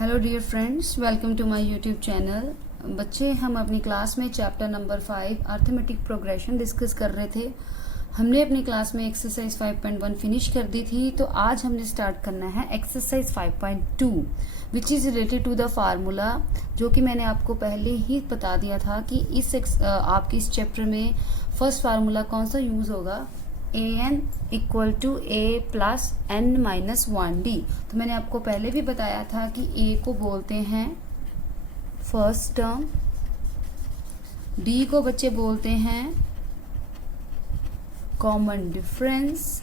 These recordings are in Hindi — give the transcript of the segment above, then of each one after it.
Hello dear friends, welcome to my YouTube channel. बच्चे, हम अपनी क्लास में chapter number 5 arithmetic progression discuss कर रहे थे। हमने अपनी क्लास में एक्सरसाइज 5.1 फिनिश कर दी थी, तो आज हमने स्टार्ट करना है exercise 5.2 which is related to the formula, जो कि मैंने आपको पहले ही बता दिया था कि आपके इस चैप्टर में फर्स्ट फार्मूला कौन सा यूज होगा, an equal to a plus n minus 1d। तो मैंने आपको पहले भी बताया था कि a को बोलते हैं फर्स्ट टर्म, d को बच्चे बोलते हैं कॉमन डिफरेंस,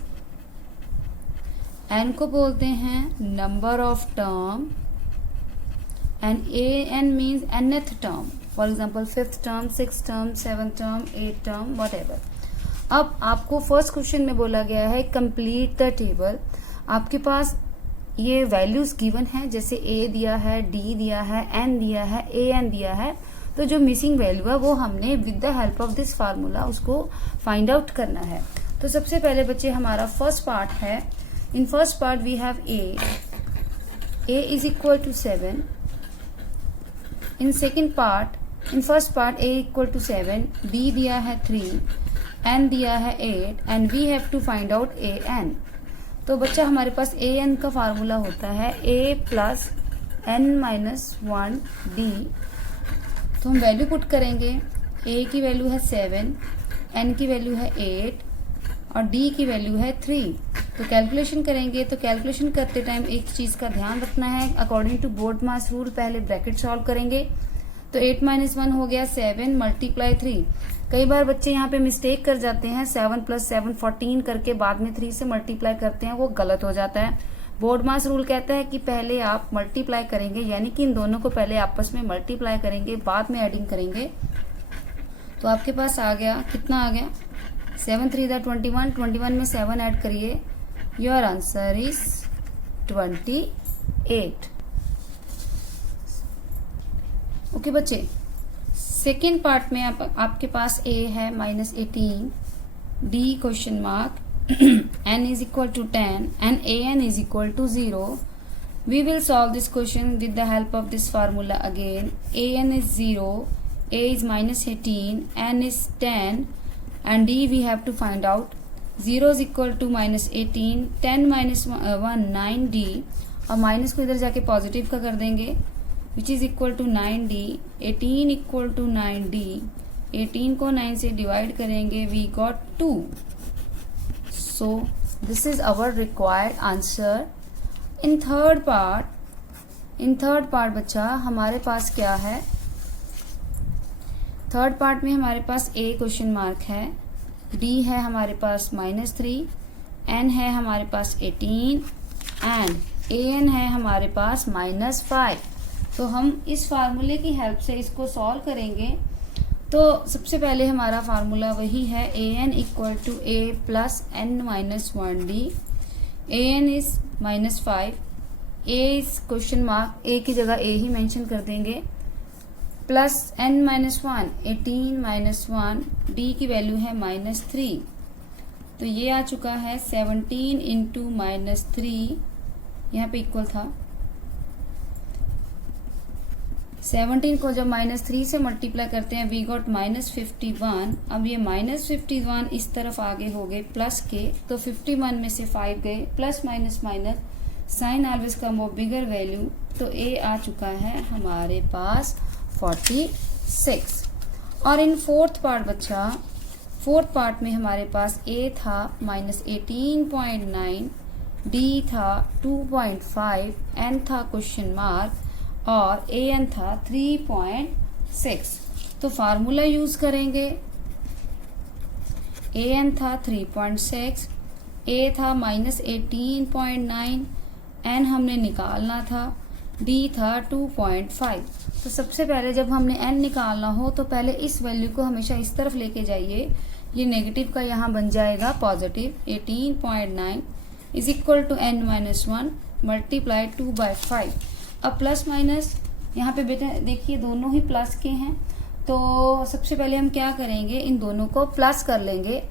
n को बोलते हैं number of term and an means nth term, for example 5th term, 6th term, 7th term, 8th term, what ever. अब आपको फर्स्ट क्वेश्चन में बोला गया है कंप्लीट द टेबल। आपके पास ये वैल्यूज गिवन है, जैसे a दिया है, d दिया है, n दिया है, an दिया है। तो जो मिसिंग वैल्यू है वो हमने with the help of this formula उसको फाइंड आउट करना है। तो सबसे पहले बच्चे हमारा फर्स्ट पार्ट है। In first part we have a is equal to 7। In second part, in first part a equal to 7, d दिया है 3, n दिया है 8 and we have to find out an। तो बच्चा हमारे पास an का फार्मूला होता है a plus n minus 1d। तो हम वैल्यू पुट करेंगे। a की वैल्यू है 7, n की वैल्यू है 8 और d की वैल्यू है 3। तो कैलकुलेशन करेंगे। तो कैलकुलेशन करते टाइम एक चीज़ का ध्यान रखना है, according to BODMAS rule पहले ब्रैकेट सॉल्व करेंगे। तो 8 माइनस 1 हो गया 7 मल्टीप्लाई 3। कई बार बच्चे यहाँ पे मिस्टेक कर जाते हैं, 7 प्लस 7 14 करके बाद में 3 से मल्टीप्लाई करते हैं, वो गलत हो जाता है। बोर्ड मास रूल कहता है कि पहले आप मल्टीप्लाई करेंगे, यानी कि इन दोनों को पहले आपस में मल्टीप्लाई करेंगे, बाद में एडिंग करेंगे। तो आपके पास आ गया, कितना आ गया, 7 3 21, 21 में 7 ऐड करिए, योर आंसर इज 28। ओके बच्चे, सेकेंड पार्ट में आपके पास a है -18, d question mark, n is equal to 10 and an is equal to 0. We will solve this question with the help of this formula again. an is 0, a is -18, n is 10 and d we have to find out. 0 is equal to -18, 10 minus 1 9d, और माइनस को इधर जाके पॉजिटिव का कर देंगे, which is equal to 9d, 18 equal to 9d, 18 को 9 से डिवाइड करेंगे, we got 2. So this is our required answer. In third part बच्चा हमारे पास क्या है, थर्ड पार्ट में हमारे पास a क्वेश्चन मार्क है, d है हमारे पास -3, n है हमारे पास 18 एंड an है हमारे पास -5। तो हम इस फार्मूले की हेल्प से इसको सॉल्व करेंगे। तो सबसे पहले हमारा फार्मूला वही है, an equal to a plus n minus 1d, an is -5, a is question mark, a की जगह a ही मेंशन कर देंगे, plus n minus 1, 18 minus 1, d की वैल्यू है -3। तो ये आ चुका है 17 इंटू -3, यहाँ पे इक्वल था 17 को जब -3 से मल्टीप्लाई करते हैं, वी गॉट -51। अब ये -51 इस तरफ आगे हो गए प्लस के, तो 51 में से 5 गए, plus minus minus, sign always come of bigger value. तो a आ चुका है हमारे पास 46। और इन फोर्थ पार्ट बच्चा, फोर्थ पार्ट में हमारे पास a था -18.9, d था 2.5, n था क्वेश्चन मार्क और an था 3.6। तो फार्मूला यूज करेंगे, an था 3.6, a था -18.9, n हमने निकालना था, d था 2.5। तो सबसे पहले जब हमने n निकालना हो तो पहले इस वैल्यू को हमेशा इस तरफ लेके जाइए, ये नेगेटिव का यहाँ बन जाएगा positive. 18.9 is equal to n minus 1 multiply 2/5। अब प्लस माइनस यहाँ पे बेटा देखिए दोनों ही प्लस के हैं, तो सबसे पहले हम क्या करेंगे, इन दोनों को प्लस कर लेंगे।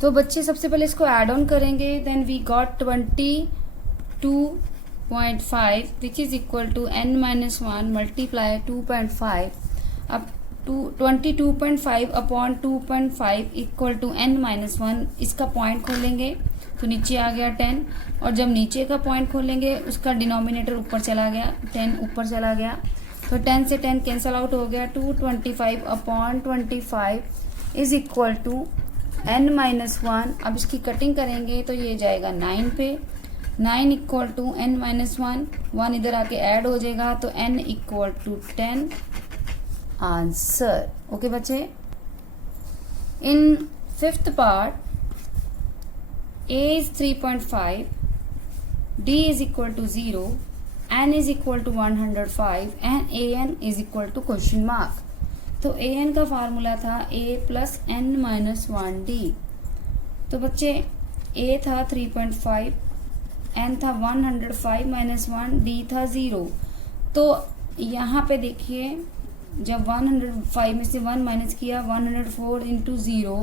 तो बच्चे सबसे पहले इसको ऐड ऑन करेंगे, then we got 22 2.5 which is equal to n minus 1 multiply 2.5. अब 22.5 upon 2.5 equal to n minus 1, इसका पॉइंट खोलेंगे तो नीचे आ गया 10, और जब नीचे का पॉइंट खोलेंगे उसका डिनोमिनेटर ऊपर चला गया, 10 ऊपर चला गया, तो 10 से 10 कैंसल आउट हो गया। 225 upon 25 is equal to n minus 1। अब इसकी कटिंग करेंगे तो ये जाएगा 9 पे, 9 इक्वल टू n माइनस 1, 1 इधर आके ऐड हो जाएगा तो n equal to 10 answer. Okay बच्चे, in fifth part a is 3.5, d is equal to 0, n is equal to 105 and an is equal to question mark। तो an का फार्मूला था a plus n minus 1d। तो बच्चे a था 3.5, n था 105 माइनस 1, d था 0। तो यहाँ पे देखिए जब 105 में से 1 माइनस किया 104 इंटू 0,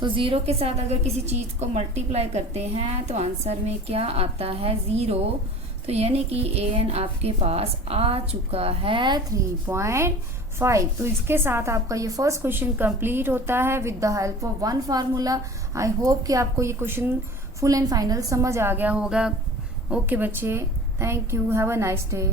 तो 0 के साथ अगर किसी चीज को मल्टीप्लाई करते हैं तो आंसर में क्या आता है 0। तो यानी कि an आपके पास आ चुका है 3.5। तो इसके साथ आपका ये फर्स्ट क्वेश्चन कंप्लीट होता है with the help of one formula. I hope कि आपको ये क्वेश्चन फुल एंड फाइनल समझ आ गया होगा। ओके बच्चे, thank you, have a nice day.